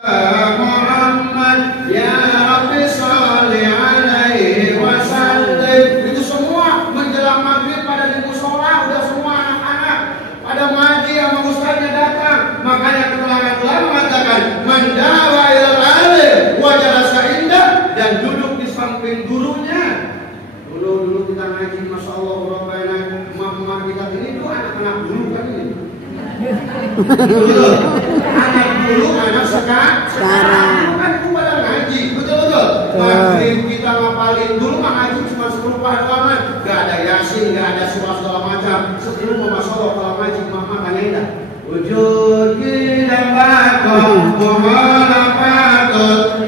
Muhammad ya Rabbi sholli alaihi wasallim. Itu semua menjelang maghrib pada di musola udah semua anak-anak pada ngaji sama ustaznya datang. Makanya keterangan ulama mengatakan mandawa ilal alim wa jalasa indah, dan duduk di samping gurunya. Dulu kita ngaji, masya Allah, Rabbana, emak-emak kita ini tuh anak-anak dulu kan ini. Betul. Anak dulu, anak sekarang kan itu pada ngaji, betul-betul. Maghrib kita ngapalin dulu, ngaji cuma 10 halaman, gak ada yasin, gak ada surah segala macam. Sebelum masya Allah kalau ngaji, mama tanya indah. Wujud kita bakal, mohon apa tuh?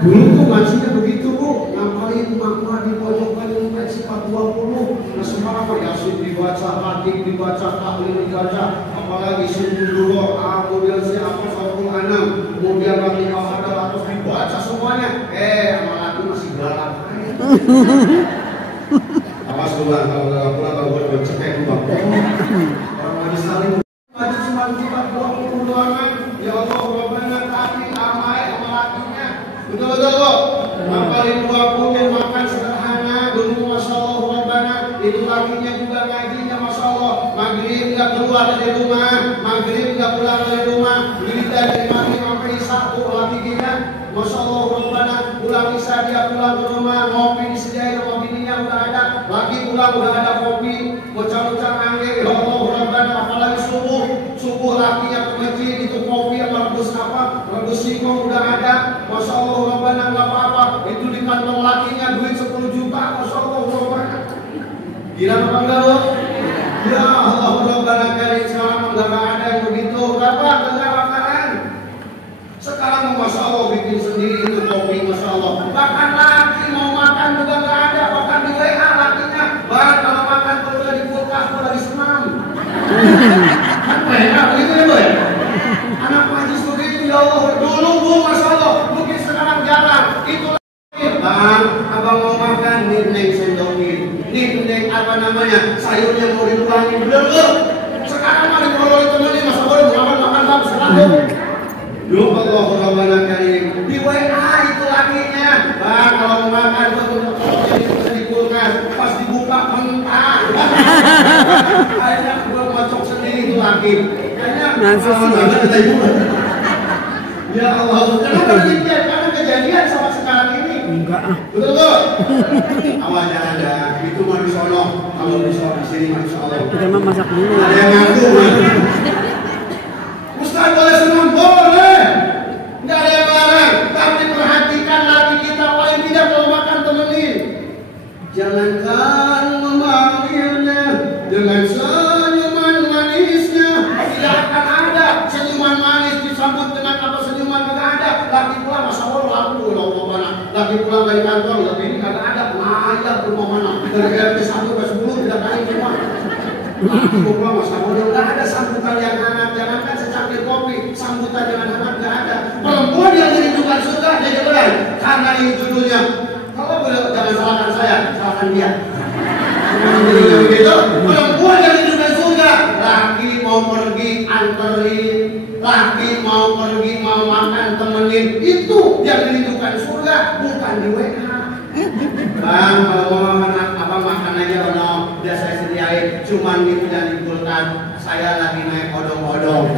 Dulu tuh ngajinya begitu bu, ngapalin makna di pojokan yang kayak 420, nah sekarang mah yasin dibaca, hadik dibaca, taklim dibaca, apalagi sunnah dulu, kemudian siapa sahul anam, kemudian lagi al-hadal harus dibaca semuanya. Lagi masih galak. Awas dulu kalau nggak pulang kalau buat cekek bang. Orang lagi saling ngaji cuma 420 doang. Ya Allah, Rabbana tapi amai amalakinya. Betul-betul kok. Ngapalin 20 makan sederhana, dulu masya Allah Rabbana. Itu lakinya juga ngajinya masya Allah. Maghrib nggak keluar dari rumah, maghrib nggak pulang dari rumah. Kita dari maghrib sampai isya tuh laki kita. Masya Allah Rabbana, pulang isya dia pulang ke rumah, ngopi disediain sama bininya udah ada. Lagi pulang udah ada kopi, bocah-bocah angge. Ya Allah Rabbana, apalagi subuh lakinya ke masjid itu kopi apa rebus singkong udah ada. Masya Allah Rabbana, nggak apa-apa. Itu di kantong lakinya duit 10 juta. Masya Allah Rabbana. Gila apa enggak lo? Ya Allah Rabbana, kali sekarang enggak ada yang begitu. Berapa? Enggak bakaran. Sekarang Masya Allah bikin sendiri itu kopi, Masya Allah. Bahkan laki mau makan juga nggak ada. Bahkan di WA lakinya, bah kalau makan kalau udah di kulkas udah lagi senam. Kan banyak begitu ya boy. Anak majlis begitu ya Allah. Dulu bu Masya Allah, mungkin sekarang jarang. Itulah bang, abang mau makan nih neng sendokin, nih neng apa namanya sayurnya mau dituangin belum? Sekarang mah dibolong temenin masa boleh makan bang sekarang. Ya Allah Rabbana Karim, di WA itu lakinya. Bang kalau makan betul bisa di kulkas, pas dibuka mentah. Akhirnya gue ngocok sendiri itu laki. Ya Allah, kenapa demikian? Karena kejadian sama sekarang ini. Enggak. Betul tuh. Awalnya ada, itu mah di sono. Kalau di sono di sini masya Allah. Kita mah masak dulu. Ada yang ngaku. Ustaz boleh senang boleh. Nggak ada yang larang. Tapi perhatikan lagi kita paling tidak kalau makan temenin. Jangankan memanggilnya dengan senyuman manisnya. Tidak akan ada senyuman manis disambut dengan apa senyuman tidak ada. Lagi pulang masa Allah laku loh mana. Lagi pulang dari kantor tapi ini kagak ada. Ayah rumah mana. Dari RT 1 ke 10 tidak ada rumah. Lagi pulang masa Allah udah ada sambutan yang hangat. Jangankan secangkir kopi, sambutan yang hangat tidak ada. Perempuan yang dirindukan surga dia berai. Karena ini judulnya. Kalau boleh jangan salahkan saya, salahkan dia. Judulnya begitu. Perempuan yang dirindukan surga. Laki mau pergi anterin, laki mau pergi mau makan temenin, itu yang dirindukan surga, bukan di WA. Bang kalau mau makan apa makan aja ono, udah saya sediain, cuman itu yang dibulkan. Saya lagi naik odong-odong.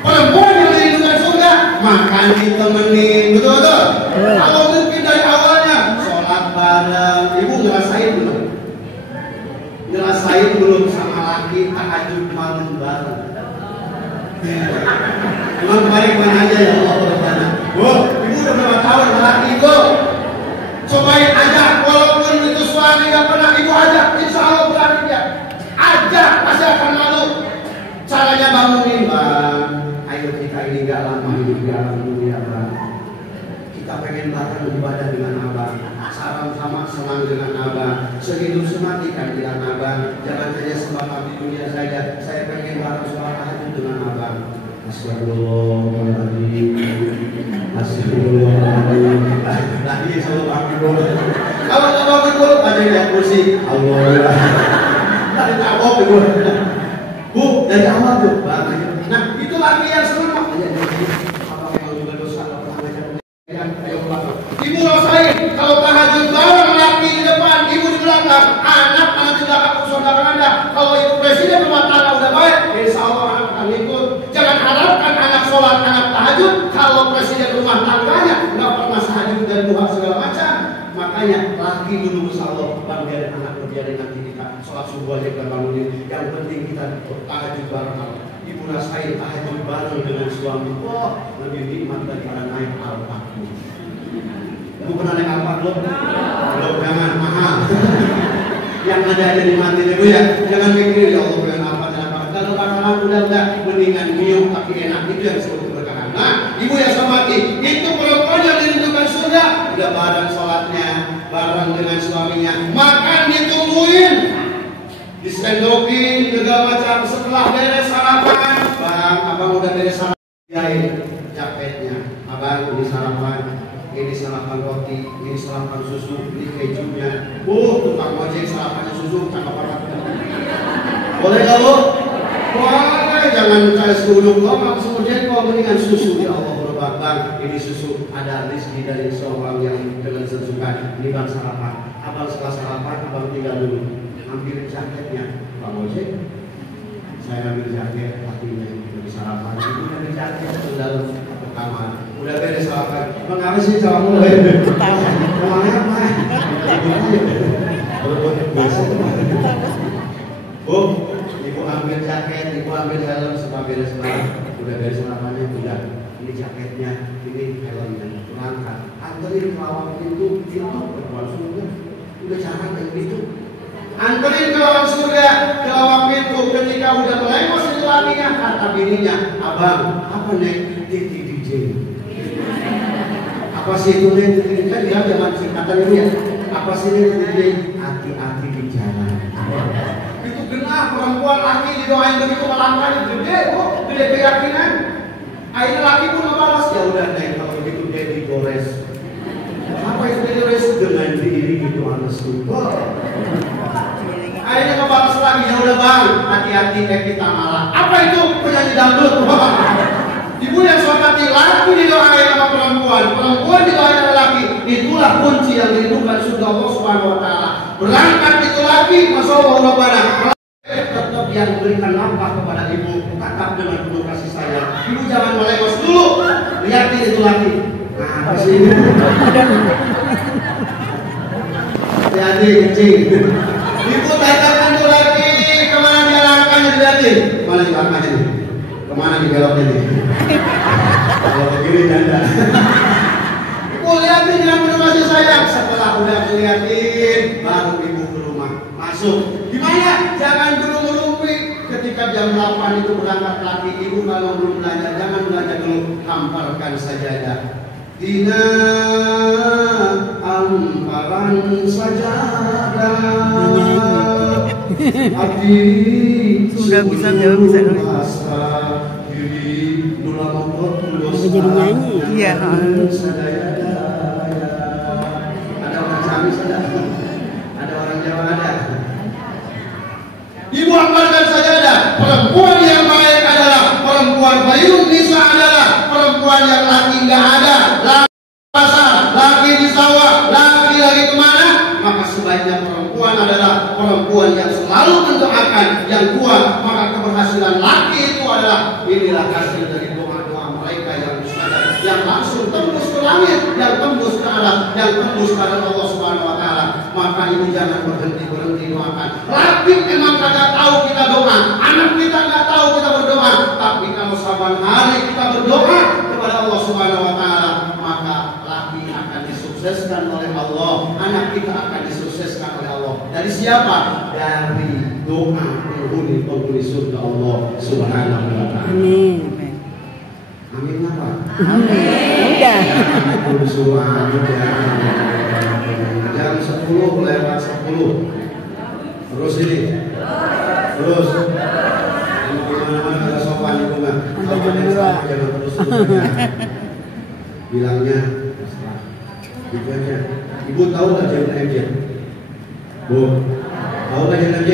Perempuan yang dirindukan surga makan ditemenin, betul-betul. Kalau mungkin dari awalnya sholat bareng, ibu ngerasain belum? Ngerasain belum sama laki tahajud malam bareng? Emang kemarin kemana aja ya Allah bertanya. Bu, ibu udah berapa tahun sama laki ibu? Cobain aja, walaupun itu suami gak pernah ibu ajak, insya Allah berani dia. Ajak, pasti akan malu. Caranya bangunin bang. Ayo kita ini gak lama hidup di alam dunia bang. Abah pengen bareng ibadah dengan Abah, sama senang dengan Abah, sehidup semati kan dengan Abah. Jangan hanya sebatas di dunia saja. Saya pengen bareng sholat tahajud dengan Abah. Astagfirullahaladzim. Astagfirullahaladzim. Lagi selalu bangun. Kalau tak bangun dulu, ada yang kursi. Allah. Tadi tak mau dulu. Bu, dari awal tuh. Nah, itu lagi yang senang. Apa yang juga dosa kalau ibu rasain kalau tahajud bareng laki di depan, ibu di belakang, anak di belakang, saudara Anda. Kalau ibu presiden rumah tangga udah baik, insya Allah anak akan ikut. Jangan harapkan anak sholat, anak tahajud kalau presiden rumah tangganya nggak pernah tahajud dan duha segala macam. Makanya laki dulu insya Allah, baru biarin anak biarin nanti kita sholat subuh aja kita bangunin. Yang penting kita tahajud bareng. Ibu rasain tahajud bareng dengan suami, oh lebih nikmat daripada naik Al-Fatihah. Ibu pernah naik Alphard belum? Belum, jangan, mahal. Yang ada nikmatin ibu ya. Jangan mikir ya Allah pengen apa. Kalau orang udah mendingan minum tapi enak, itu yang disebut keberkahan. Nah, ibu yang hormati, itu perempuan yang dirindukan surga. Udah bareng sholatnya, bareng dengan suaminya, makan ditungguin, disendokin segala macam. Setelah beres sarapan, bang, abang udah beres sarapan, jahit jaketnya, abang ini sarapan. Ini sarapan roti, ini sarapan susu, ini kejunya. Tukang ojek sarapannya susu, cakap banget. Boleh gak lu? Boleh, jangan saya seudung kok, langsung ojek kok, mendingan susu. Ya Allah berubah bang, ini susu. Ada rezeki dari seorang yang dengan sesuka. Ini bang sarapan. Abang setelah sarapan, abang tinggal dulu. Ambil jaketnya, bang ojek. Saya ambil jaket, hatinya dari sarapan. Ibu ambil jaket ke dalam kamar. Udah beres sarapan. Mengapa sih cowok mulai? Kemana apa? Bu, ibu ambil jaket, ibu ambil helm, semua beres barang. Udah beres sarapannya, udah. Ini jaketnya, ini helmnya, berangkat. Anterin ke lawang pintu, berbuat surga. Udah jangan kayak gitu. Anterin ke lawang surga, ke lawang pintu. Ketika udah mulai masuk lakinya, kata bininya, abang, apa nih? DJ. Apa sih itu nih? Kan dia zaman singkatan itu ya. Apa sih ini? Hati-hati di jalan. Itu genah perempuan laki didoain begitu melangkahnya gede, gede keyakinan. Akhirnya laki pun ngebalas, ya udah deh kalau begitu dia digores. Apa itu digores? Dengan diri gitu anak super. Akhirnya ngebalas lagi, ya udah bang, hati-hati kayak kita malah. Apa itu? Penyanyi dangdut. Ibu yang hormati, laki didoain sama perempuan didoain sama laki. Itulah kunci yang dirindukan surga Allah Subhanahu wa taala. Berangkat itu laki, masya Allah pada tetap yang berikan nafkah kepada ibu, tetap dengan penuh kasih sayang. Ibu jangan melengos dulu, lihatin itu laki. Nah, kasih ibu. Hati-hati kecil. Ibu tatakan itu laki, kemana dia langkahnya dilihatin? Kemana dia langkahnya nih? Kemana dibeloknya nih? Kalau begini janda. Ibu lihatin dengan penuh kasih sayang. Setelah udah dilihatin, baru ibu ke rumah masuk. Gimana? Jangan dulu ngerumpi. Ketika jam 8 itu berangkat laki, ibu kalau belum belajar, jangan belajar dulu. Hamparkan sajadah. Dina hamparan sajadah. Abdi sudah bisa jadi nyanyi. Iya. Ada orang Jamis ada orang Jawa ada. Ibu hamparkan sajadah. Perempuan yang baik adalah perempuan Bayun Nisa adalah perempuan yang laki nggak ada, laki pasar, laki di sawah, laki lagi kemana? Maka sebaiknya perempuan adalah perempuan yang selalu mendoakan yang kuat. Maka keberhasilan laki itu adalah inilah hasil dari doa-doa mereka yang mustajab, yang langsung tembus ke langit, yang tembus ke arah, yang tembus ke arah Allah Subhanahu wa taala. Maka ibu jangan berhenti doakan. Laki memang kagak tahu kita doa, anak kita nggak tahu kita berdoa, tapi kalau saban hari kita berdoa kepada Allah Subhanahu wa taala, maka laki akan disukseskan oleh Allah, anak kita akan disukseskan oleh Allah. Dari siapa? Dari doa penghuni surga Allah Subhanahu wa taala. Amin. Amin apa? Amin. Udah. suara jam 10 lewat 10. Terus ini. Terus. Gimana ada sopan itu nggak? Sopan yang sama jangan terus-terusan. Bilangnya gitu aja. Ibu tahu nggak jam MJ? Bu, tahu nggak jam MJ?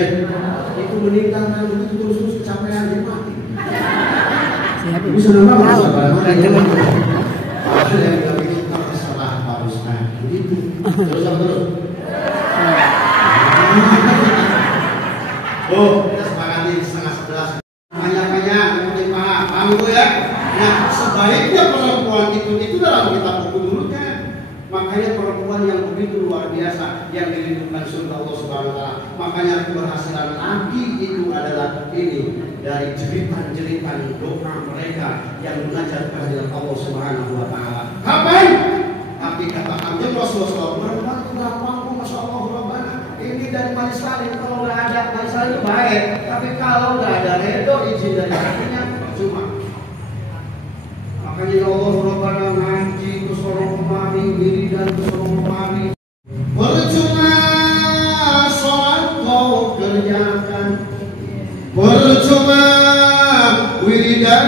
Itu meninggal kan begitu terus kecapean dia mati. Ibu senang banget sama ada yang bilang itu terserah Pak Ustaz. Begitu. Terus. Oh, kita sepakati 10:30. Banyak-banyak penting paham itu ya. Nah, sebaiknya perempuan itu dalam kitab buku dulunya. Makanya perempuan yang begitu luar biasa yang dilindungi surga Allah Subhanahu wa taala. Makanya keberhasilan laki itu adalah ini dari jeritan-jeritan doa mereka yang mengajar kehadiran Allah Subhanahu wa taala. Ngapain? Tapi kata Kanjeng Rasulullah perempuan itu gampang kok, Masya Allah Rabbana. Ini dari majelis salim, kalau nggak ada majelis salim itu baik. Tapi kalau nggak ada redo izin dari hatinya percuma. Makanya ya Allah Rabbana ngaji terus orang kemari diri dan terus orang kemari. Percuma sholat kau kerjakan, percuma wiridan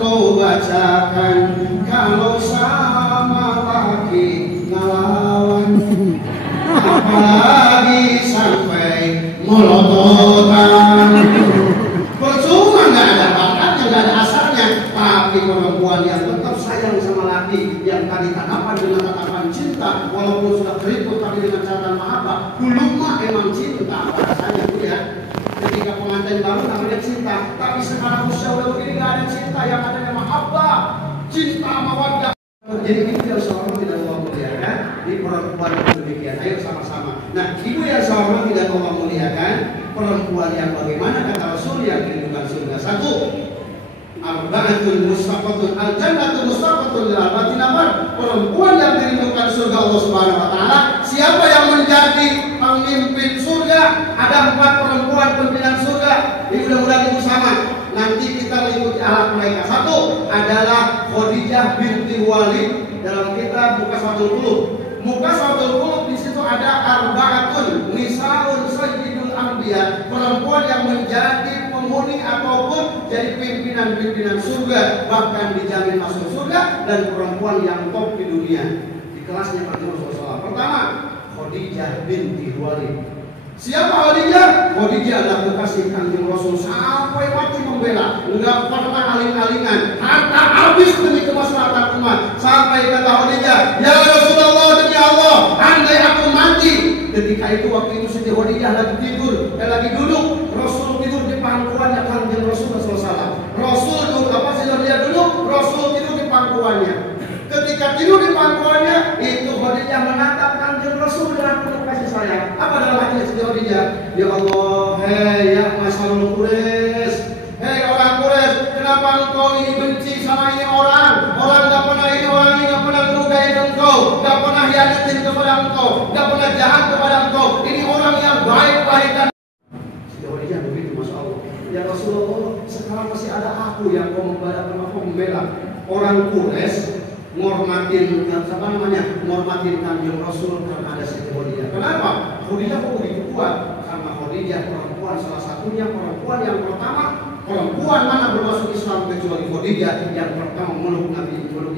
kau bacakan, kalau sama lagi ngelawan. Apalagi sampai molototan. Percuma nggak ada bakatnya, nggak ada asalnya. Tapi perempuan yang tetap sayang sama laki, yang tadi tatapan dengan tatapan cinta, walaupun sudah keriput tapi dengan catatan mahabbah. Dulu mah emang cinta rasanya bu ya. Ketika pengantin baru namanya cinta, tapi sekarang usia udah begini nggak ada cinta, yang ada mahabbah, cinta mawaddah. Jadi itu yang seorang tidak Allah muliakan di perempuan demikian. Ayo sama-sama. Nah, ibu yang seorang tidak Allah muliakan, perempuan yang bagaimana kata Rasul yang dirindukan surga. Satu, arba'atul mustaqatun al-jannatul mustaqatun lil arba'ati nafar. Perempuan yang dirindukan surga Allah Subhanahu wa taala. Siapa yang menjadi pemimpin surga? Ada 4 perempuan pimpinan surga. Ini mudah-mudahan ibu sama. Nanti kita mengikuti arah mereka. Satu adalah Khadijah binti Walid dalam kitab Muqasatul Qulub. Muqasatul Qulub di situ ada arba'atun nisaun sayyidul anbiya, perempuan yang menjadi penghuni ataupun jadi pimpinan-pimpinan surga, bahkan dijamin masuk surga, dan perempuan yang top di dunia. Di kelasnya Rasulullah. Pertama, Khadijah binti Walid. Siapa Khadijah? Khadijah adalah kekasih Kanjeng Rasul sampai mati membela, enggak pernah aling-alingan, harta habis demi kemaslahatan umat. Sampai kata Khadijah, ya Rasulullah demi Allah, andai aku mati. Ketika itu waktu itu Siti Khadijah lagi tidur, lagi duduk, Rasul tidur di pangkuannya Kanjeng Rasul SAW. Rasul duduk apa sih dia duduk? Rasul tidur di pangkuannya. Ketika tidur di pangkuannya, itu Khadijah menatap Kanjeng Rasul dengan penuh kasih sayang. Apa dalam hatinya Siti Khadijah? Ya Allah, hei ya masyaallah Quraisy, hei orang Quraisy, kenapa engkau ini benci sama ini orang? Orang nggak pernah ini, orang ini nggak pernah melukai engkau, nggak pernah hianatin kepada engkau, nggak pernah jahat kepada engkau. Ini orang yang baik-baik dan Siti Khadijah begitu, masya Allah. Ya Rasulullah, sekarang masih ada aku yang kau membela orang Quraisy. Ngormatin Kanjeng Rasul karena ada Siti Khadijah. Kenapa? Khadijah kok begitu kuat? Karena Khadijah perempuan salah satunya perempuan yang pertama. Perempuan mana bermasuk Islam kecuali Khadijah yang pertama meluk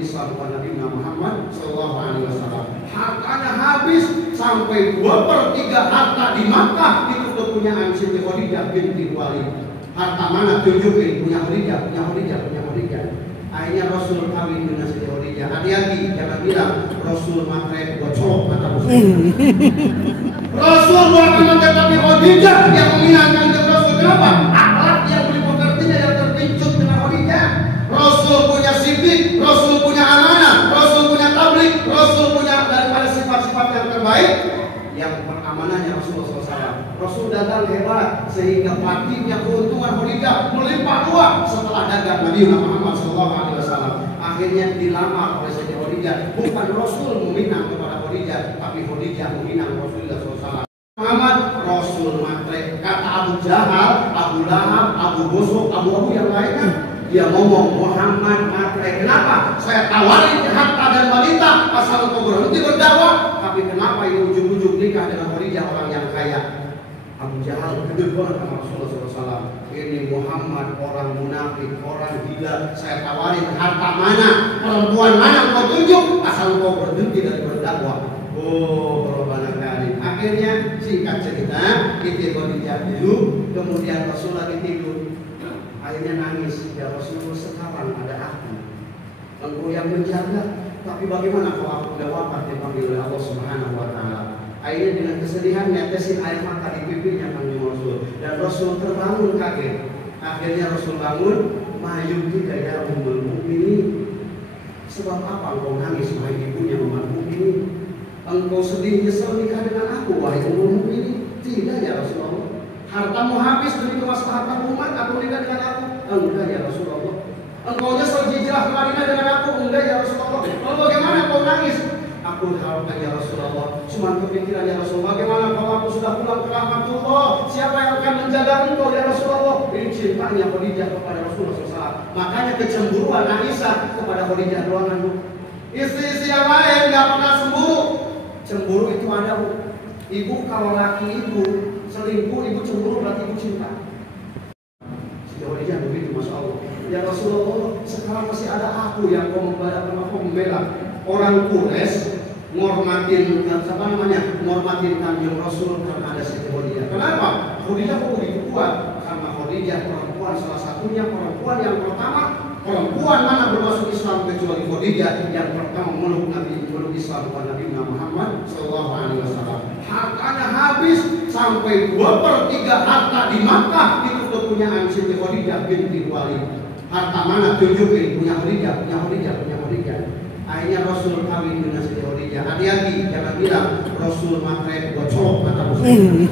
Islam kepada Nabi Muhammad Sallallahu Alaihi Wasallam. Hartanya habis sampai 2/3 harta di Makkah itu kepunyaan Siti Khadijah binti Walid. Harta mana tunjukin punya Khadijah. Akhirnya Rasul kawin dengan Siti Khadijah. Hati-hati, jangan bilang Rasul matre bocor kata Rasul. Rasul bukan matre tapi Khadijah yang menghinakan Rasul. Kenapa? Akhlak yang dipekertinya yang terpincut dengan Khadijah. Rasul punya sifat, Rasul punya amanah, Rasul punya tabligh, Rasul punya daripada sifat-sifat yang terbaik. Yang peramanannya Rasulullah SAW. Rasul dagang hebat sehingga paginya keuntungan Khadijah melimpah ruah setelah dagang Nabi Muhammad SAW. Akhirnya dilamar oleh Siti Khadijah. Bukan Rasul meminang kepada Khadijah, tapi Khadijah meminang Rasulullah SAW. Muhammad Rasul matre. Kata Abu Jahal, Abu Lahab, Abu Busuk, Abu yang lainnya, dia ngomong Muhammad matre. Kenapa? Saya tawarin harta dan wanita, wanita asal engkau berhenti berdakwah. Tapi kenapa ini ujung-ujung nikah dengan Khadijah orang yang kaya? Abu Jahal gede banget sama Rasulullah SAW. Ini Muhammad orang munafik, orang gila. Saya tawarin harta mana, perempuan mana engkau tunjuk asal engkau berhenti dari berdakwah. Oh, Rabbana Karim. Akhirnya singkat cerita, itu Khadijah dulu, kemudian Rasulullah tidur. Akhirnya nangis, ya Rasulullah sekarang ada aku, engkau yang menjaga. Tapi bagaimana kalau aku udah wafat dipanggil oleh Allah Subhanahu Wa Taala? Akhirnya dengan kesedihan netesin air mata di pipinya Kanjeng Rasul, dan Rasul terbangun kaget. Akhirnya Rasul bangun, mayubika ya ummul mukminin. Sebab apa engkau nangis wahai ibunya umat mukminin? Engkau sedih nyesal nikah dengan aku wahai ummul mukminin? Tidak ya Rasulullah. Hartamu habis demi kemaslahatan umat, aku nikah dengan aku? Enggak ya Rasulullah. Engkau nyesal hijrah ke Madinah dengan aku? Enggak ya Rasulullah. Lalu bagaimana engkau nangis? Aku harapkan ya Rasulullah, cuma kepikiran ya Rasulullah, bagaimana kalau aku sudah pulang ke rahmatullah, siapa yang akan menjaga engkau ya Rasulullah? Ini cintanya Khadijah kepada Rasulullah SAW. Makanya kecemburuan Aisyah kepada Khadijah doangan. Istri-istri yang lain gak pernah cemburu. Cemburu itu ada, Bu. Ibu kalau laki ibu selingkuh, ibu cemburu berarti ibu cinta. Si Khadijah begitu, Masya Allah. Ya Rasulullah, sekarang masih ada aku yang kau membela. Orang Quraisy ngormatin Kanjeng Rasul karena ada Siti Khadijah. Kenapa? Khadijah kok begitu kuat? Karena Khadijah perempuan salah satunya perempuan yang pertama. Perempuan mana bermasuk Islam kecuali Khadijah yang pertama meluk Islam kepada Nabi Muhammad SAW. Hartanya habis sampai 2/3 harta di Makkah itu kepunyaan Siti Khadijah binti Khuwailid. Harta mana tunjukin punya Khadijah. Akhirnya Rasul kawin dengan Siti Khadijah. Hati-hati, jangan bilang Rasul matre buat colok mata Muslim.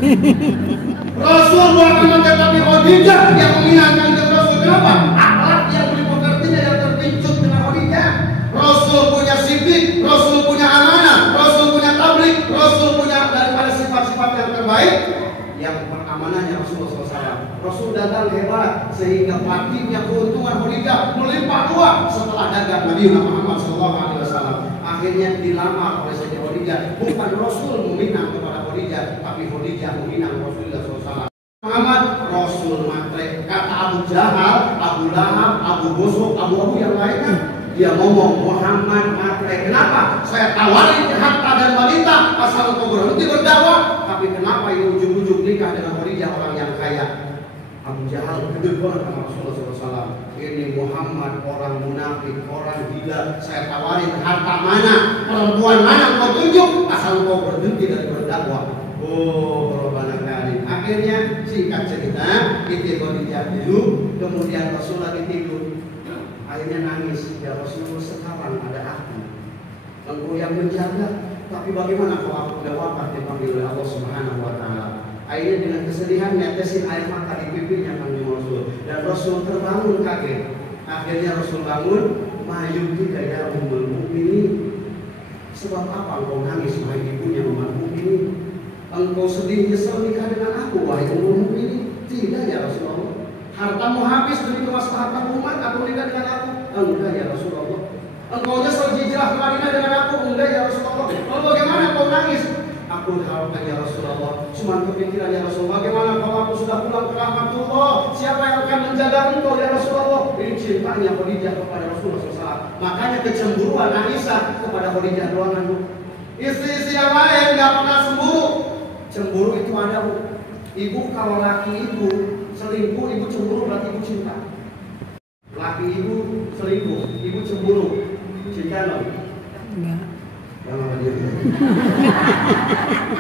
Rasul bukan matre tapi Khadijah yang menghinakan Rasul. Kenapa? Akhlak yang pekertinya yang terpincut dengan Khadijah. Rasul punya sifat, Rasul punya amanah, Rasul punya tabligh, Rasul punya daripada sifat-sifat yang terbaik. Yang amanahnya Rasulullah SAW. Rasul dagang hebat sehingga paginya keuntungan Khadijah melimpah ruah setelah dagang Nabi Muhammad SAW. Akhirnya dilamar oleh Siti Khadijah. Bukan Rasul meminang kepada Khadijah, tapi Khadijah meminang Rasulullah SAW. Muhammad Rasul matre. Kata Abu Jahal, Abu Lahab, Abu Busuk, Abu yang lainnya, dia ngomong Muhammad matre. Kenapa? Saya tawarin harta dan wanita asal engkau berhenti berdakwah. Tapi kenapa ini ujung-ujung nikah dengan Khadijah orang yang kaya? Abu Jahal gede banget sama Rasulullah SAW. Ini Muhammad orang munafik, orang gila. Saya tawarin harta mana, perempuan mana engkau tunjuk asal engkau berhenti dari berdakwah. Oh, Rabbana Karim. Akhirnya singkat cerita, itu Khadijah dulu, kemudian Rasulullah tidur. Akhirnya nangis, ya Rasulullah sekarang ada aku, engkau yang menjaga. Tapi bagaimana kalau aku udah wafat dipanggil oleh Allah Subhanahu Wa Taala? Akhirnya dengan kesedihan netesin air mata di pipinya Kanjeng Rasul, dan Rasul terbangun kaget. Akhirnya Rasul bangun, mayubika ya ummul mukminin. Sebab apa engkau nangis wahai ibunya umat mukminin? Engkau sedih nyesal nikah dengan aku wahai ummul mukminin? Tidak ya Rasulullah. Hartamu habis demi kemaslahatan umat, aku nikah dengan aku? Enggak ya Rasulullah. Engkau nyesal hijrah ke Madinah dengan aku? Enggak ya Rasulullah. Lalu bagaimana engkau nangis? Aku harapkan ya Rasulullah, cuma kepikiran ya Rasulullah, bagaimana kalau aku sudah pulang ke rahmatullah, siapa yang akan menjaga engkau ya Rasulullah? Ini cintanya Khadijah kepada Rasulullah SAW. Makanya kecemburuan Aisyah kepada Khadijah doangan. Istri-istri yang lain gak pernah cemburu. Cemburu itu ada, Bu. Ibu kalau laki ibu selingkuh, ibu cemburu berarti ibu cinta. Laki ibu selingkuh, ibu cemburu, cinta loh? Enggak.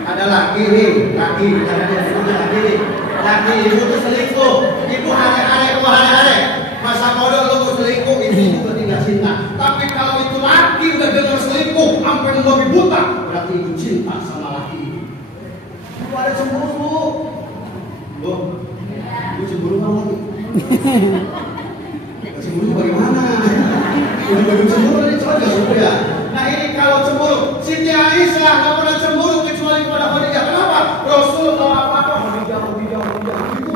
Ada laki nih, laki ibu tuh selingkuh, ibu hane-hane, masa bodoh lu selingkuh, ibu berarti gak cinta. Tapi kalau itu laki udah dengar selingkuh, sampai membabi buta, berarti ibu cinta sama laki ibu. Ibu ada cemburu, Bu. Ibu cemburu sama laki. Cemburu bagaimana? Ibu cemburu dari cowok ya. Nah ini kalau cemburu, Siti Aisyah nggak pernah cemburu kecuali kepada Khadijah. Kenapa? Rasul kalau apa-apa Khadijah gitu.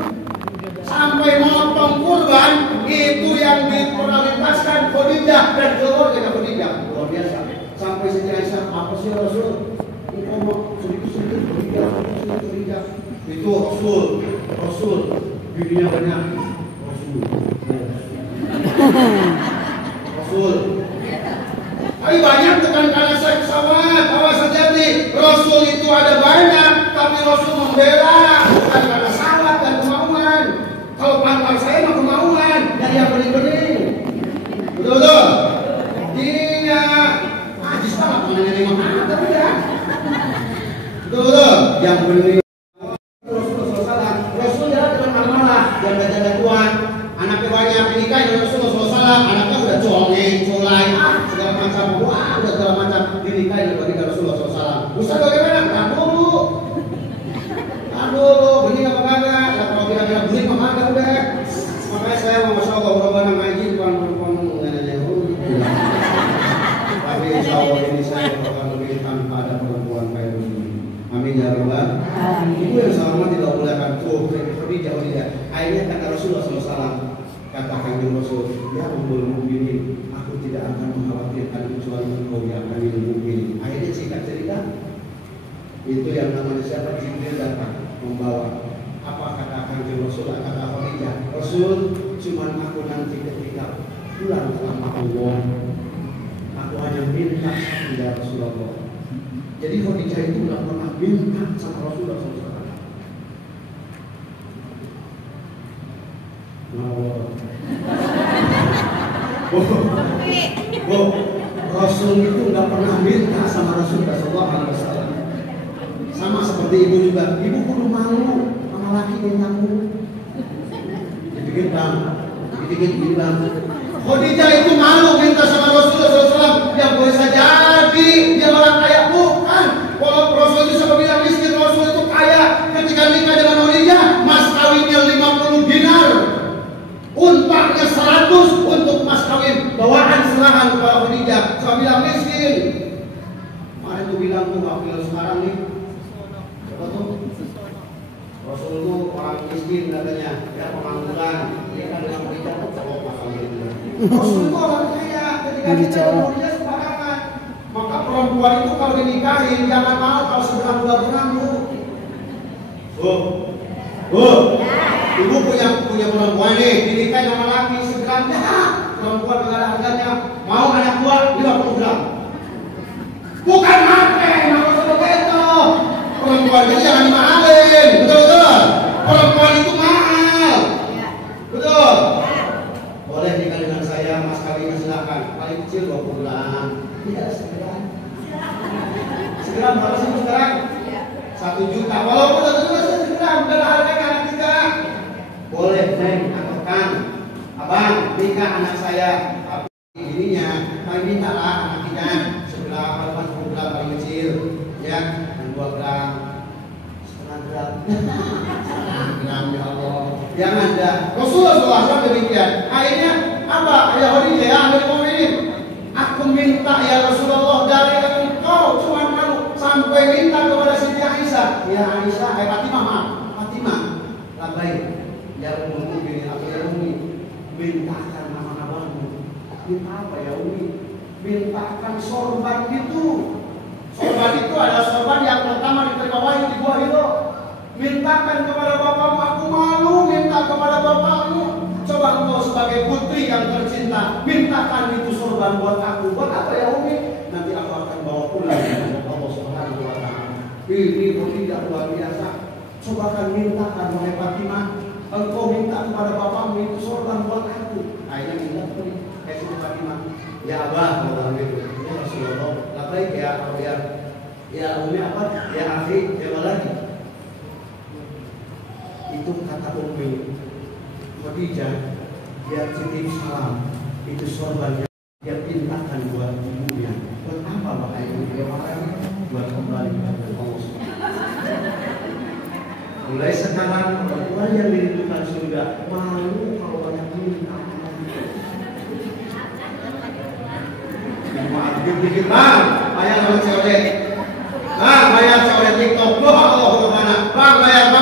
Sampai motong kurban itu yang diprioritaskan Khadijah dan keluarga Khadijah. Luar biasa. Sampai Aisyah, apa sih Rasul? Engkau mau sedikit-sedikit berhijab. Itu Rasul. Bibinya banyak. Rasul. Tapi banyak bukan karena saya pesawat, awas hati-hati. Rasul itu ada banyak, tapi Rasul membela bukan karena salah dan kemauan. Kalau pangkal saya mah kemauan, dan yang bening-bening. Betul? Tidak. Ajis banget menanya lima mana, tapi ya. Betul? Yang bening. Rasul jalan dengan amanah, janda-janda tua, anaknya banyak, nikah dengan Rasulullah SAW, anaknya udah coleng, colai, segala macam, wah, udah segala macam, dinikahi dengan Rasulullah SAW. Ustaz bagaimana? Kan dulu, begini apa kagak? Kalau kira-kira beli mah kagak udah. Makanya saya mau masya Allah, orang-orang ngaji bukan nanya tapi insya Allah ini saya akan memberikan pada perempuan kayak begini. Amin ya Rabbal. Ibu yang sama tidak boleh akan pergi jauh tidak. Akhirnya kata Rasulullah SAW, katakan di Rasul, ya ummul mukminin, aku tidak akan mengkhawatirkan kecuali engkau yang akan dilindungi. Akhirnya singkat cerita, itu yang namanya siapa? Jibril datang membawa. Apa katakan di Rasul? Kata Khadijah, Rasul, cuman aku nanti ketika pulang sama Allah, aku hanya minta kepada Rasulullah. Jadi Khadijah itu tidak pernah minta sama Rasulullah SAW. Rasul itu nggak pernah minta sama Rasulullah SAW. Sama seperti ibu juga. Ibu kudu malu sama laki mintamu. Dikit bang. Khadijah itu malu minta sama Rasulullah SAW. Yang boleh saja dia orang kaya bukan. Kalau Rasul itu sama bilang miskin, Rasul itu kaya. Ketika nikah dengan Khadijah, mas kawinnya 50 dinar. Untaknya 100 untuk mas kawin, bawaan serahan kepada Khadijah. Saya bilang miskin. Kemarin tuh bilang tuh wakil sekarang nih. Siapa tuh? Rasul itu orang miskin katanya, ya pengangguran. Dia kan dengan Khadijah tuh kalau pasal itu. Rasul itu orang kaya. Ketika kita dengan Khadijah sembarangan. Maka perempuan itu kalau dinikahin jangan mau kalau seberang 2 gram bu. Ibu punya perempuan nih, dinikahi sama laki segramnya, perempuan dengan harganya, mau anak tua 50 gram. Bukan matre, maka seperti itu. Perempuan itu jangan dimahalin, betul. Perempuan itu mahal, betul. Boleh nikah dengan saya, mas kawinnya silakan. Paling kecil 20 gram. Iya, segram. Segram berapa sih sekarang? 1 juta. Walaupun 1 juta segram, udah harganya anak kita. Boleh neng atau kan abang nikah anak saya ininya kami mintalah anak kita sebelah 10 gram paling kecil ya, 2 gram setengah gram ya Allah yang ada. Rasulullah SAW demikian. Akhirnya apa? Ya Khadijah ya Amirul Mukminin, aku minta ya Rasulullah dari engkau cuma malu sampai minta kepada Siti Aisyah. Ya Aisyah, Fatimah labai. Ya Ummul Mukminin, aku ya Umi, mintakan nama abangmu. Minta apa ya Umi? Mintakan sorban itu. Sorban itu adalah sorban yang pertama diterima wahyu di Gua Hiro. Mintakan kepada bapakmu, aku malu minta kepada bapakmu. Coba engkau sebagai putri yang tercinta, mintakan itu sorban buat aku. Buat apa ya Umi? Nanti aku akan bawa pulang kepada Allah Subhanahu wa Ta'ala. Ini tidak luar biasa. Coba kan mintakan oleh Fatimah. Engkau minta kepada bapakmu itu sorban buat aku. Akhirnya minta pun Siti Fatimah. Ya Abah, ya Rasulullah. Labaik ya Umi apa? Ya akhi, ya lagi. Itu kata Umi Khadijah, dia titip salam. Itu sorban yang dia pintakan buat ibunya. Buat apa bahaya dia marah? Buat kembali kepada Allah. Mulai sekarang perempuan yang dirindukan surga malu kalau banyak minta. Maaf dikit bang, bayar sama COD. Bang, bayar COD TikTok. Loh Allah kemana? Bang, bayar.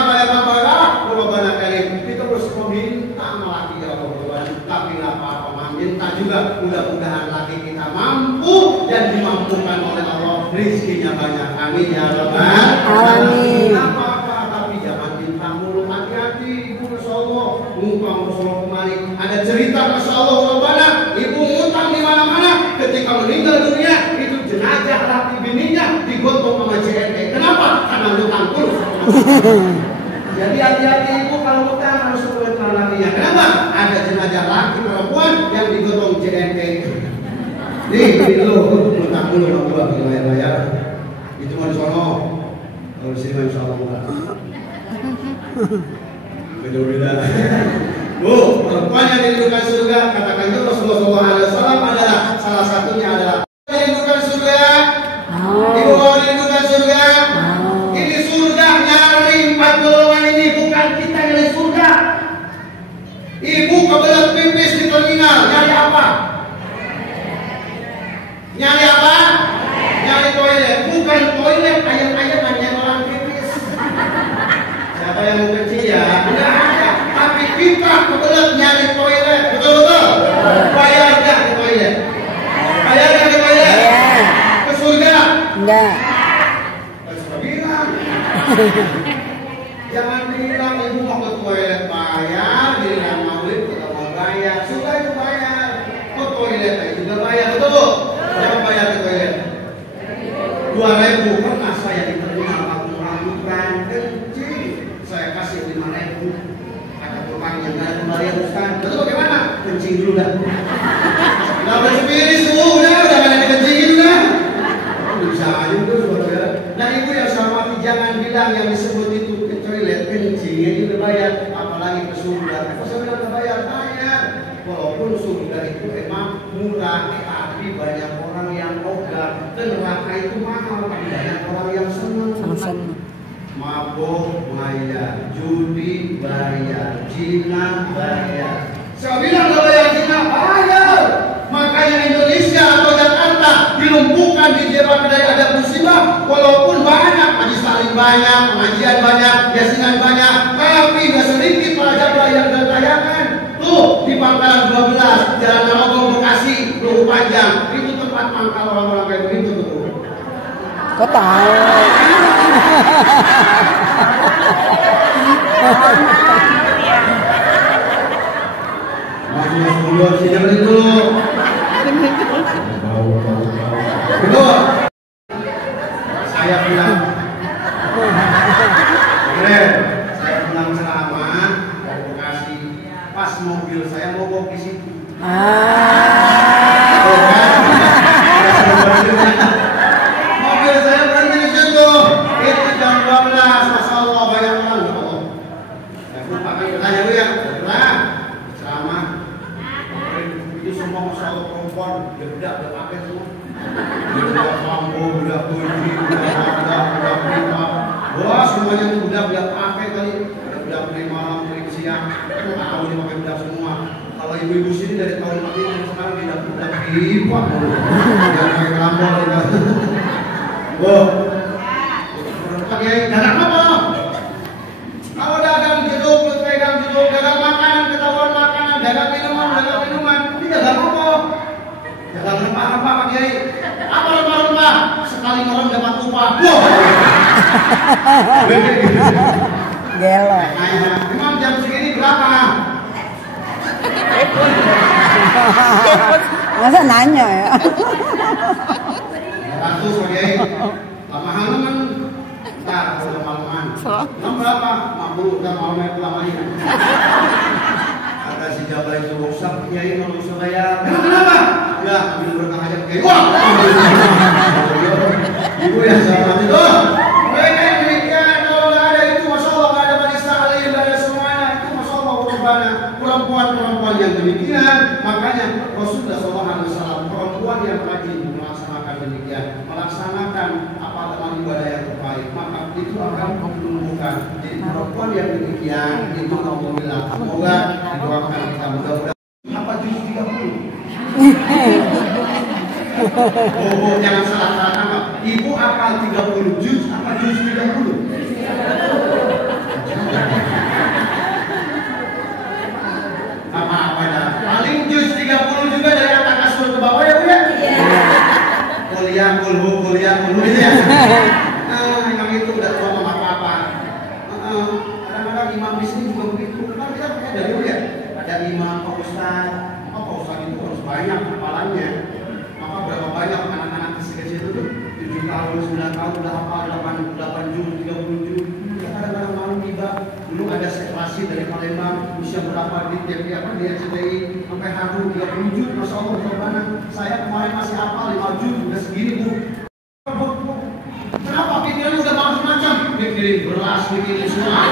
Kalau banyak kali kita harus meminta sama laki ya Allah. Tapi nggak apa-apa, minta juga. Udah mudah-mudahan laki kita mampu dan dimampukan oleh Allah, rizkinya banyak. Amin ya rabbal alamin. Apa-apa tapi jangan bintang mulu, hati-hati ibu. Masya Allah, ngutang Rasulullah kemarin ada cerita Masya Allah Rabbana, ibu ngutang di mana-mana, ketika meninggal dunia itu jenazah laki bininya digotong sama JNE. Kenapa? Karena ngutang dulu. Jadi hati-hati ibu kalau ngutang harus sesuai dengan lakinya. Kenapa? Ada jenazah laki perempuan yang digotong JNE. Nih, ini dulu ngutang dulu sama gua bayar-bayar. Itu mah di sono. Kalau di sini insya Allah bukan. Beda-beda. Bu, perempuan yang dirindukan surga, katakan itu Rasulullah SAW adalah salah satunya adalah dirindukan surga. Ibu mau dirindukan surga? Ini surga nyari 4 golongan ini, bukan kita nyari surga. Ibu kebelet pipis di terminal, nyari apa? Nyari apa? Nyari toilet, bukan toilet ayam-ayaman yang orang pipis. Siapa yang mau kecil ya? Enggak ada. Tapi kita kebelet nyari toilet, betul-betul? Bayar nggak ke toilet? Bayar nggak ke toilet? Ke surga? Enggak. Sudah bilang. Jangan bilang ibu mau ke toilet bayar, bilang maulid kita mau bayar, surga itu bayar. Ke toilet juga bayar, betul? Jangan bayar ke toilet. 2.000 pernah saya di terminal waktu rambutan kencing, saya kasih 5.000. Kata tukangnya nggak ada kembalian Ustaz. Betul bagaimana? Kencing dulu dah. Nggak bersepiri suhu udah ada dikencingin udah. Bisa aja tuh saudara. Nah ibu yang saya hormati jangan bilang yang disebut itu ke toilet kencing itu berbayar, apalagi ke surga. Kalau saya bilang bayar. Walaupun surga itu emang murah, tapi banyak orang yang ogah. Neraka itu mahal, tapi banyak orang yang senang. Mabuk bayar, judi bayar, zina bayar. Saya bilang kalau yang zina bayar. Makanya Indonesia atau Jakarta dilumpuhkan, dijebak dari ada musibah. Walaupun banyak, majlis saling banyak, pengajian banyak, yasinan banyak, tapi nggak sedikit pelajar yang tertayangan. Tuh di Pangkalan 12, Jalan Narogong Bekasi, Luhu Panjang, itu tempat mangkal orang-orang kayak begitu tuh. Kok tahu? Masih dulu sini itu. Betul. Saya bilang, saya pulang ceramah dari Bekasi, pas mobil saya mogok di situ. Mobil saya berhenti di situ. Itu jam 12, Masya Allah banyak orang. Saya lupa kan bertanya lu ya, ceramah. Itu semua Masya Allah perempuan, bedak, udah pakai semua. Budak mampu, budak kunci, budak prima. Wah semuanya itu budak pakai kali. Ada budak beli malam, beli siang. Tahu dia pakai budak semua. Kalau ibu-ibu sini dari tahun 45 sekarang tidak budak pipa. Jangan pakai kelambor ya. Wah, pakai dagang apa? Kalau dagang jeduk, pegang jeduk, dagang makanan, ketahuan makanan, dagang minuman. Ini dagang apa? Dagang rempah-rempah Pak Kiai. Apa rempah-rempah? Sekali orang dapat upah. Gelo. Memang jam segini berapa? Masa nanya ya? 100 Pak Kiai. Lamahan teman. Ntar kalau malaman. Enam berapa? 50. Ntar malamnya pulang lagi. Kata si Jabal itu rusak Kiai kalau bisa bayar. Kenapa? Ya, ambil berkah aja Kiai. Wah. Ibu yang sama itu. Mereka yang demikian kalau nggak ada itu Masya Allah, nggak ada manis salim, nggak ada semuanya. Itu Masya Allah perempuan yang demikian. Makanya Rasulullah SAW perempuan yang rajin melaksanakan demikian, melaksanakan apa teman ibadah yang terbaik, maka itu akan menumbuhkan. Jadi perempuan yang demikian itu alhamdulillah. Semoga didoakan kita mudah-mudahan. Apa juz 30? Oh, jangan salah nama. Ibu apal 30 juz apa juz 30? Apa-apa dah. Paling juz 30 juga dari atas kasur ke Nah, yang itu udah tua sama apa? Kadang-kadang imam di sini juga begitu. Kan kita pakai dari dulu ya. Ada imam, Pak Ustaz. Pak Ustaz itu harus banyak hafalannya. Maka berapa banyak anak-anak kecil-kecil itu tuh 7 tahun, 9 tahun udah hafal 8 juz, 30 juz. Ya kadang-kadang malu tiba. Dulu ada sekelasi dari Palembang, usia berapa di RCTI sampai haru 30 juz. Masya Allah, bagaimana? Saya kemarin masih hafal 5 juz, udah segini bu. Kenapa pikirannya udah macam-macam? Pikirin beras, pikirin surat.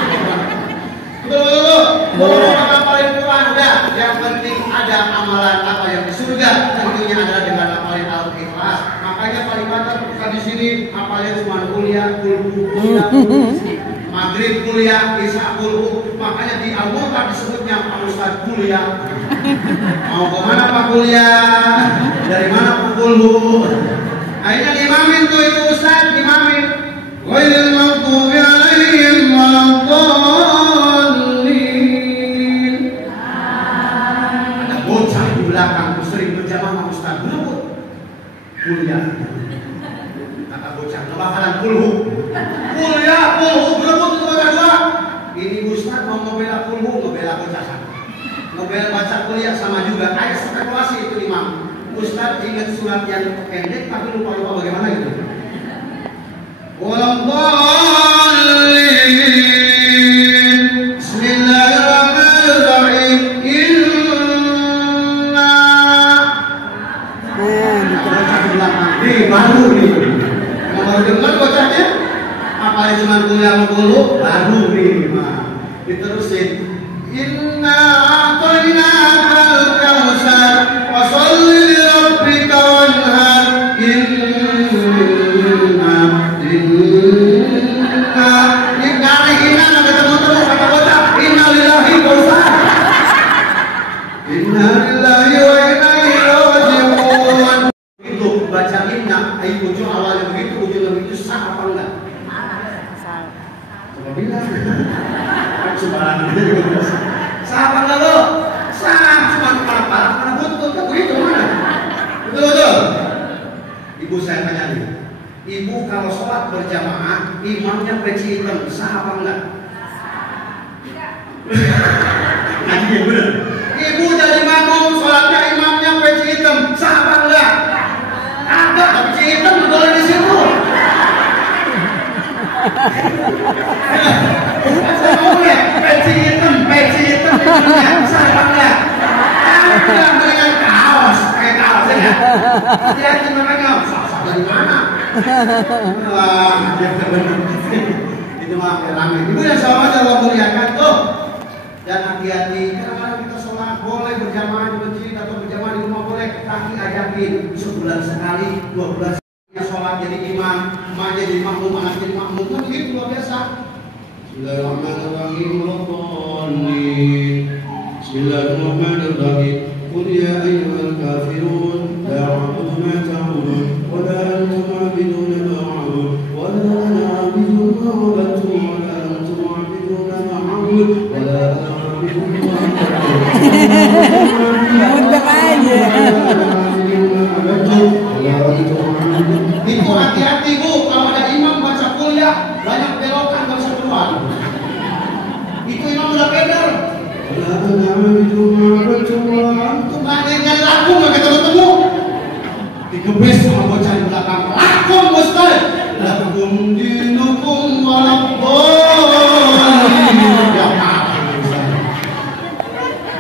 Betul. Mau ngapalin Quran udah. Yang penting ada amalan apa yang di surga. Tentunya adalah dengan ngapalin Al-Ikhlas. Makanya paling banter bukan di sini. Ngapalin cuma kuliah, kuliah. Maghrib kuliah, isya kuliah. Makanya di Al-Quran disebutnya Pak Ustaz kuliah. Mau kemana Pak kuliah? Dari mana Pak kuliah? Akhirnya dimamin tuh itu Ustaz, dimamin. Ghairil maghdubi alaihim waladdallin. Ada bocah di belakang tuh sering berjamaah Ustaz, berebut kuliah. Kata bocah, nggak bakalan kuliah, berebut itu bocah dua. Ini Ustaz mau ngebela ngebela bocah sama. Ngebela baca kuliah sama juga. Ayo spekulasi itu imam. Ustaz ingat surat yang pendek tapi lupa bagaimana gitu. Waladdallin. Bismillahirrahmanirrahim. Inna. Bocah di belakang. Baru nih. Baru dengar bocahnya? Apa yang cuma kuliah dulu? Baru nih, diterusin. Inna a'tainakal kautsar fasholli li rabbika wanhar. Inna ada temu-temu kata bocah. Inna lillahi kautsar. Inna lillahi wa inna ilaihi raji'un. Itu baca inna, ayat ujung awalnya begitu, ujungnya begitu sah apa enggak? Coba bilang. Sembarangan aja juga bisa. Sah apa enggak lo? Sah, cuma parah-parah karena butuh kan begitu mana? Betul. Ibu saya tanya nih. Ibu kalau sholat berjamaah, imamnya peci hitam, sah apa enggak? Ngaji bener. Ibu jadi makmum, sholatnya imamnya peci hitam, sah apa enggak? Ada peci hitam boleh di situ. Saya ngomong ya, peci hitam sah apa enggak? Ada dengan kaos, kayak kaos ya. Hati-hati makanya, sah dari mana? Wah, dia benar. Itu mah ramai. Ibu yang sama Allah muliakan tuh. Dan hati-hati, kadang-kadang kita sholat boleh berjamaah di masjid atau berjamaah di rumah boleh, tapi ajakin sebulan sekali, 2 bulan sekali sholat jadi imam, emak jadi makmum, anak jadi makmum, kan begitu luar biasa. Bismillahirrahmanirrahim. Bismillahirrahmanirrahim. Qul ya ayyuhal kafirun la a'budu ma ta'budun wa la antum 'abiduna ma a'budu wa la ana 'abidun ma 'abadtum wa la antum 'abiduna ma a'budu wa la ana 'abidun ma Itu hati-hati bu, kalau ada imam baca kuliah banyak belokan nggak bisa keluar. Itu imam udah bener. Antum nanya laku nggak ketemu. Digebes sama bocah di belakang. Lakum Ustaz. Lakum dinukum waladdallin.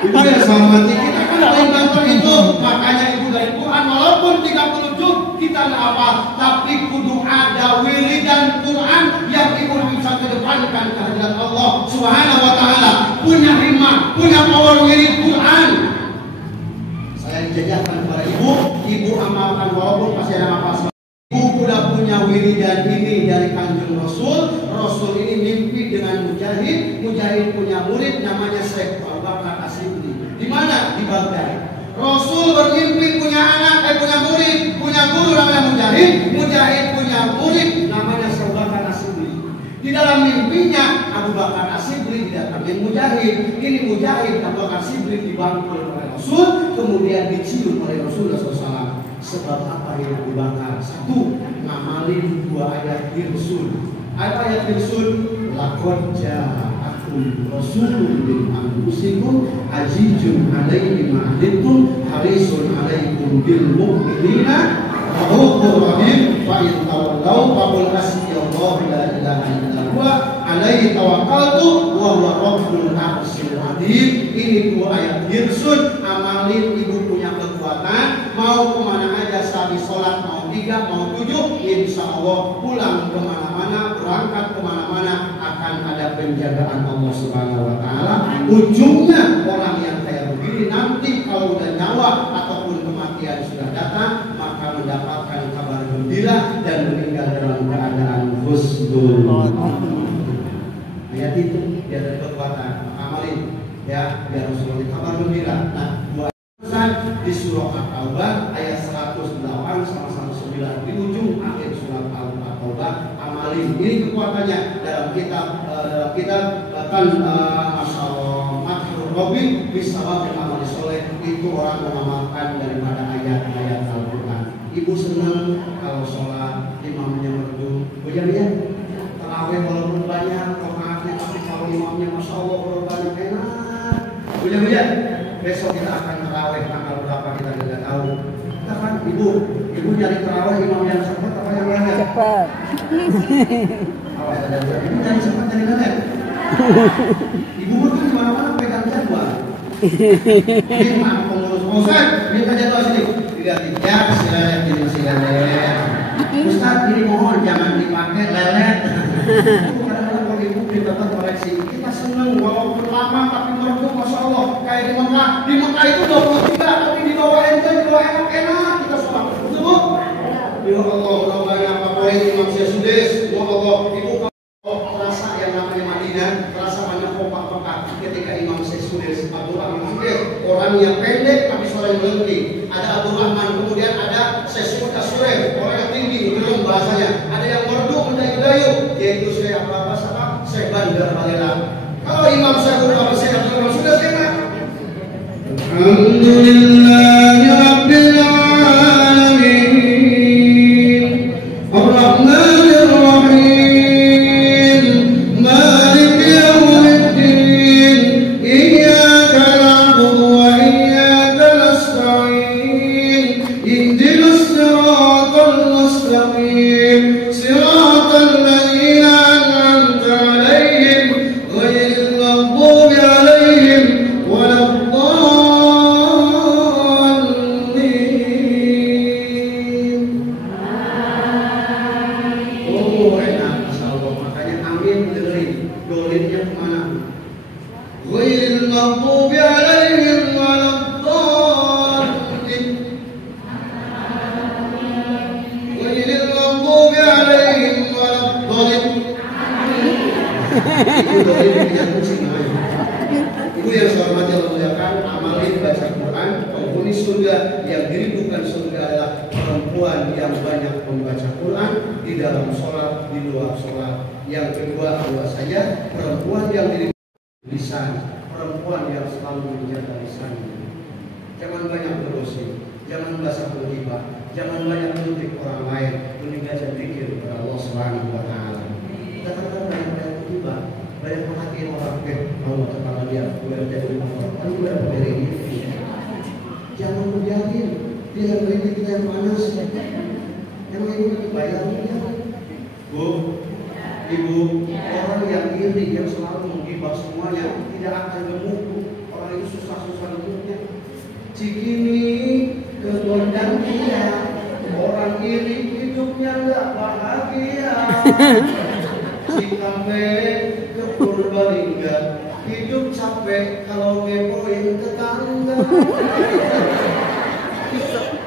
Ibu yang sama kita kan paling gampang itu. Makanya ibu dari Quran walaupun 30 juz kita nggak apa, tapi kudu ada wiridan Quran yang ibu bisa kedepankan kehadirat Allah Subhanahu wa taala. Punya himmah, punya power wirid Quran. Saya dijajarkan kepada ibu amalkan walaupun pasti ada masalah. Ibu sudah punya wiridan ini dari Kanjeng Rasul. Rasul ini mimpi dengan Mujahid punya murid namanya Syekh Abu Bakar As-Siddiq. Di mana? Di Baghdad. Rasul bermimpi punya anak, punya murid, punya guru namanya Mujahid punya murid namanya Syekh Abu Bakar As-Siddiq. Di dalam mimpinya Abu Bakar As-Siddiq didatangi Mujahid. Ini Mujahid Abu Bakar As-Siddiq dibangkul oleh Rasul, kemudian dicium oleh Rasulullah SAW. Sebab apa yang dibakar? Satu, ngamalin 2 ayat hirsun. Apa ayat hirsun? Laqad ja'akum rasulun min anfusikum azizun 'alaihi ma 'anittum harisun 'alaikum bil mu'minina raufur rahim. Fa in tawallaw faqul hasbiyallahu la ilaha illa huwa 'alaihi tawakkaltu wa huwa rabbul 'arsyil 'azim. Ini 2 ayat hirsun. Amalin, ibu punya kekuatan, mau kemana aja saat sholat, mau 3, mau 7, insya Allah pulang kemana-mana, berangkat kemana-mana akan ada penjagaan Allah Subhanahu Wa Taala. Ujungnya orang yang kayak begini nanti kalau udah nyawa ataupun kematian sudah datang, maka mendapatkan kabar gembira dan meninggal dalam keadaan husnul khotimah. Ayat itu dia ada kekuatan, amalin ya biar Rasulullah kabar gembira. Nah, 2 di surah At-Taubah ayat 108 sama 109 di ujung akhir surah At-Taubah, amalin. Ini kekuatannya dalam kitab kan masyaallah Mathur Robi bisawab amal soleh itu orang mengamalkan daripada ayat-ayat Al-Quran. Ibu senang kalau sholat imamnya merdu, ya tarawih walaupun banyak rakaatnya, tapi kalau imamnya masya Allah kalau banyak enak. Buja, besok kita akan tarawih tanggal berapa kita tidak tahu. Kita kan ibu nyari tarawih imam yang cepat apa yang lambat? Cepat. Awas ada ibu nyari cepat dari mana? Ibu kan di mana-mana pegang jadwal. Ini maaf pengurus Ustaz, minta jadwal sini. Dilihat ya, silakan. Ustaz ini mohon jangan dipakai lelet. Kadang-kadang kalau ibu dapat koreksi, kita senang walaupun lama tapi merdu masya Allah kayak di Mekah. Di Mekah itu 23 tapi di bawah enjoy, di bawah enak kita sholat. Betul bu? Ya Allah, mudah-mudahan apa poin Imam Syekh ya Allah, ibu kalau rasa yang namanya Madinah, rasa banyak kompak-kompak ketika Imam Syekh Abdurrahman Syekh orangnya pendek tapi suaranya melengking. Ada Abdurrahman, kemudian ada Syekh Sureh, orangnya tinggi, belum bahasanya. Ada yang merdu mendayu-dayu, yaitu Syekh apa sama Syekh Bandar Balela. Kalau Imam Syekh Abdurrahman sudah enak. Alhamdulillahi Rabbil Alamin Ar-Rahmanir Rahim Maliki Yawmiddin Iyyaka na'budu wa iyyaka nasta'in Ihdinas siratal mustaqim Siratal ladzina an'amta 'alaihim ghairil maghdubi 'alaihim waladdallin. Oh enak, masyaallah. Makanya amin dengerin. Dolinnya kemana? Ghairil maghdubi 'alaihim waladdallin. Ghairil maghdubi alaihim waladdallin. Ibu yang saya hormati Allah muliakan, amalin baca Quran, penghuni surga yang dirindukan surga adalah perempuan yang banyak membaca Quran di dalam sholat, di luar sholat. Yang kedua saja perempuan yang dirindukan lisan, perempuan yang selalu menjaga lisannya. Jangan banyak bergosip, jangan bahasa bergibah, jangan banyak mengkritik orang lain, meninggalkan zikir kepada Allah Subhanahu Wa Taala. Kita kadang banyak bergibah, banyak menghakimi orang mau tetangga dia, biar jadi orang, kan juga dari ini. Jangan membiarkan dia yang beri kita yang panas, yang ini bayarnya. Bu, ibu, orang yang iri, yang selalu menggibah semuanya tidak akan gemuk. Orang itu susah-susah gemuknya. Cikini kegondang dia, orang iri hidupnya nggak bahagia. Cikampe ke Purbalingga, hidup capek kalau ngepoin tetangga.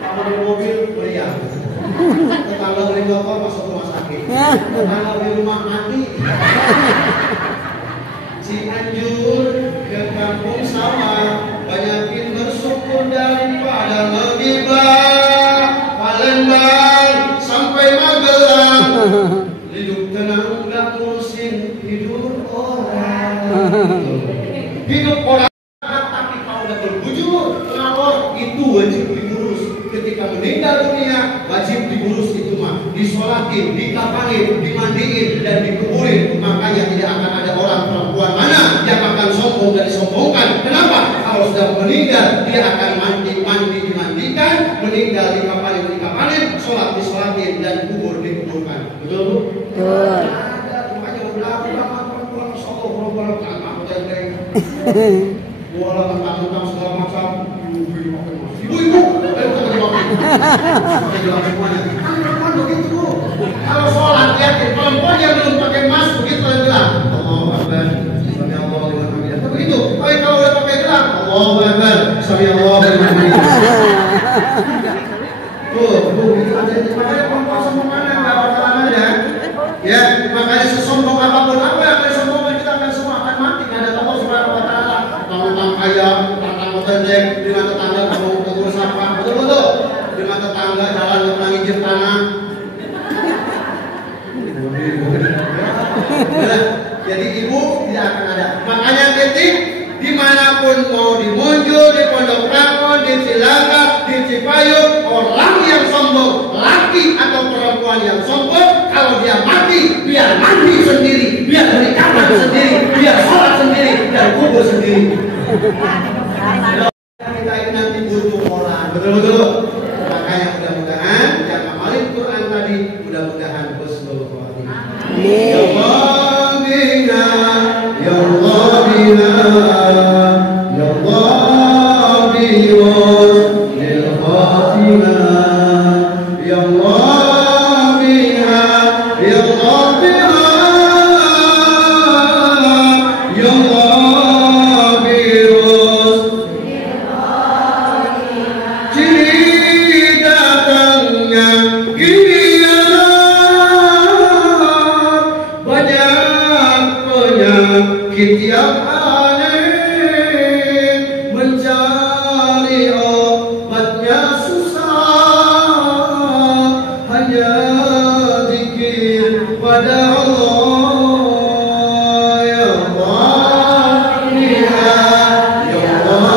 Kalau di mobil meriah, tetangga beli motor masuk rumah sakit, tetangga beli rumah mati. Cianjur ke kampung sawah, banyakin bersyukur daripada menggibah. Palembang sampai Magelang, hidup tenang gak ngurusin hidup orang. Hidup orang tapi kalau udah berbujur ngalor itu wajib diurus. Ketika meninggal meninggal dunia wajib diurus itu mah, disolatin, dikafanin, dimandiin dan dikuburin. Makanya tidak akan ada orang perempuan mana yang akan sombong dan disombongkan. Kenapa? Kalau sudah meninggal dia akan dimandikan, meninggal dikafanin, sholat disolatin dan kubur dikuburkan. Betul Bu? Betul. Ada makanya udah perempuan sombong perempuan tangan tenteng. Bola tentang segala macam. Ibu, ayo kita jawabin. Kita jawab semuanya. Perempuan begitu. Kalau sholat yakin perempuan yang belum pakai mask begitu dia bilang, Allahu Akbar, sami Allahu liman hamidah. Begitu. Tapi kalau udah pakai gelang, Allahu Akbar, sami Allahu liman hamidah. Tuh, itu aja. Makanya perempuan sombong mana enggak bakalan ada. Ya, makanya sesombong apapun apa yang disombongkan kita akan semua akan mati. Ada Allah Subhanahu wa taala. Tentang kaya, tentang tendek, dengan tetangga kamu tegur sapa. Betul-betul. Dengan tetangga jalan ke nginjek tanah. Jadi ibu tidak akan ada. Makanya titik dimanapun mau di Muncul, di Pondok Rangon, di Cilacap, di Cipayung, orang yang sombong, laki atau perempuan yang sombong, kalau dia mati, biar mandi sendiri, biar beri kamar sendiri, biar sholat sendiri, dan kubur sendiri. Kita ini nanti butuh orang, betul-betul. Makanya mudah-mudahan yang ngamalin Quran tadi, mudah-mudahan husnul khotimah. Ya Allah bina, ya Allah bina, ya Allah bina, lil khotimah, ya Allah bina, ya Allah bina, ya Allah bina. Ciri datangnya penyakit yang aneh, mencari obatnya susah, hanya zikir pada Allah. Ya Allah ya Allah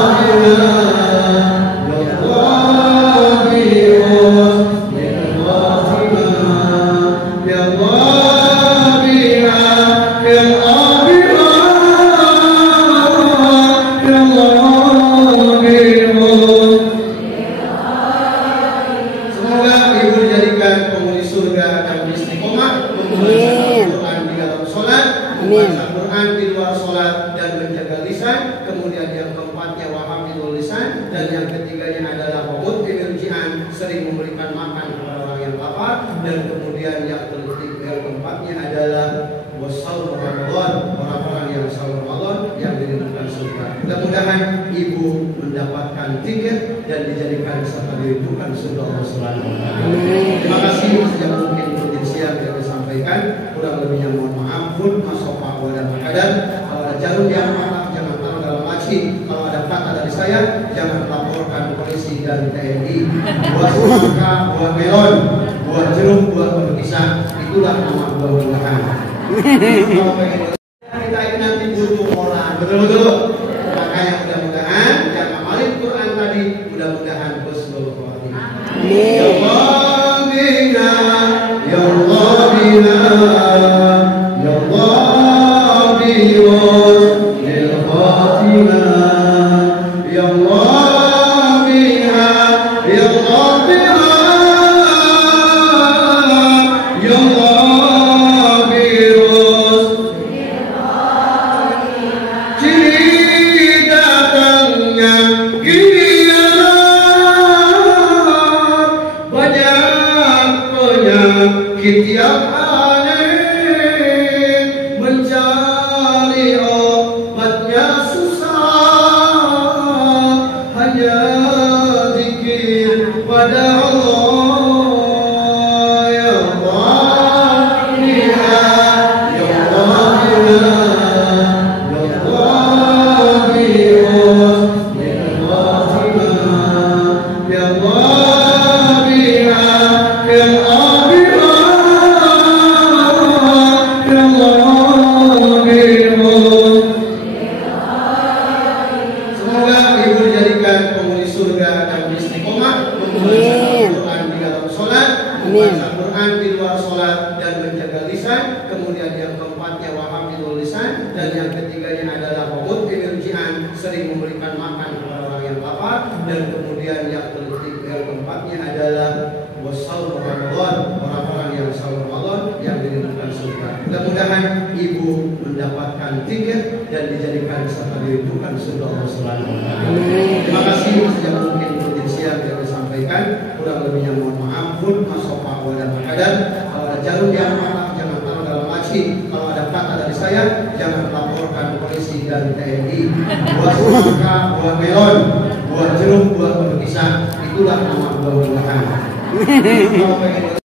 Al-Quran di luar sholat dan menjaga lisan. Kemudian yang keempatnya wahafidul lisan, dan yang ketiganya adalah wamut enerjian, sering memberikan makan kepada orang yang lapar. Dan kemudian yang keempatnya adalah wassaum Ramadan, orang-orang yang saum Ramadan yang dirindukan surga. Mudah-mudahan ibu mendapatkan tiket dan dijadikan serta dirindukan surga Allah Subhanahu wa taala. Terima kasih, sejak mungkin potensial yang disampaikan, kurang lebihnya mohon maaf. Masofa dan makadan. Kalau ada jarum yang patah jangan taruh dalam laci. Kalau ada kata dari saya jangan laporkan polisi dan TNI. Buah semangka, buah melon, buah jeruk, buah berpisah, itulah nama buah-buahan. Kalau pengen kita ini nanti butuh orang, betul-betul. Makanya mudah-mudahan yang ngamalin Quran tadi, mudah-mudahan husnul khotimah. Ya Allah bina, ya Allah bina, ya Allah bina, lil khotimah. Ya Allah bina, ya Allah bina, ya Allah bina. Ciri datangnya kiamat, banyak penyakit yang aneh, mencari obatnya susah, hanya zikir pada Allah. Ya Allah ya Allah ya Allah membaca Quran di luar sholat dan menjaga lisan. Kemudian yang keempatnya wahafidul lisan, dan yang ketiganya adalah wamut'imil-ji'an, sering memberikan makan kepada orang yang lapar. Dan kemudian yang keempatnya adalah wasaum Ramadan, orang-orang yang saum Ramadan yang dirindukan surga. Mudah-mudahan ibu mendapatkan tiket dan dijadikan serta dirindukan surga Allah Subhanahu wa Ta'ala. Terima kasih sejak mungkin untuk siang yang disampaikan. Kurang lebihnya mohon maaf. Pun masofa dan makadar. Kalau ada jarum yang patah jangan taruh dalam laci. Kalau ada kata dari saya jangan laporkan polisi dan TNI. Buah semangka, buah melon, buah jeruk, buah pisang, itulah nama buah-buahan. Kalau pengen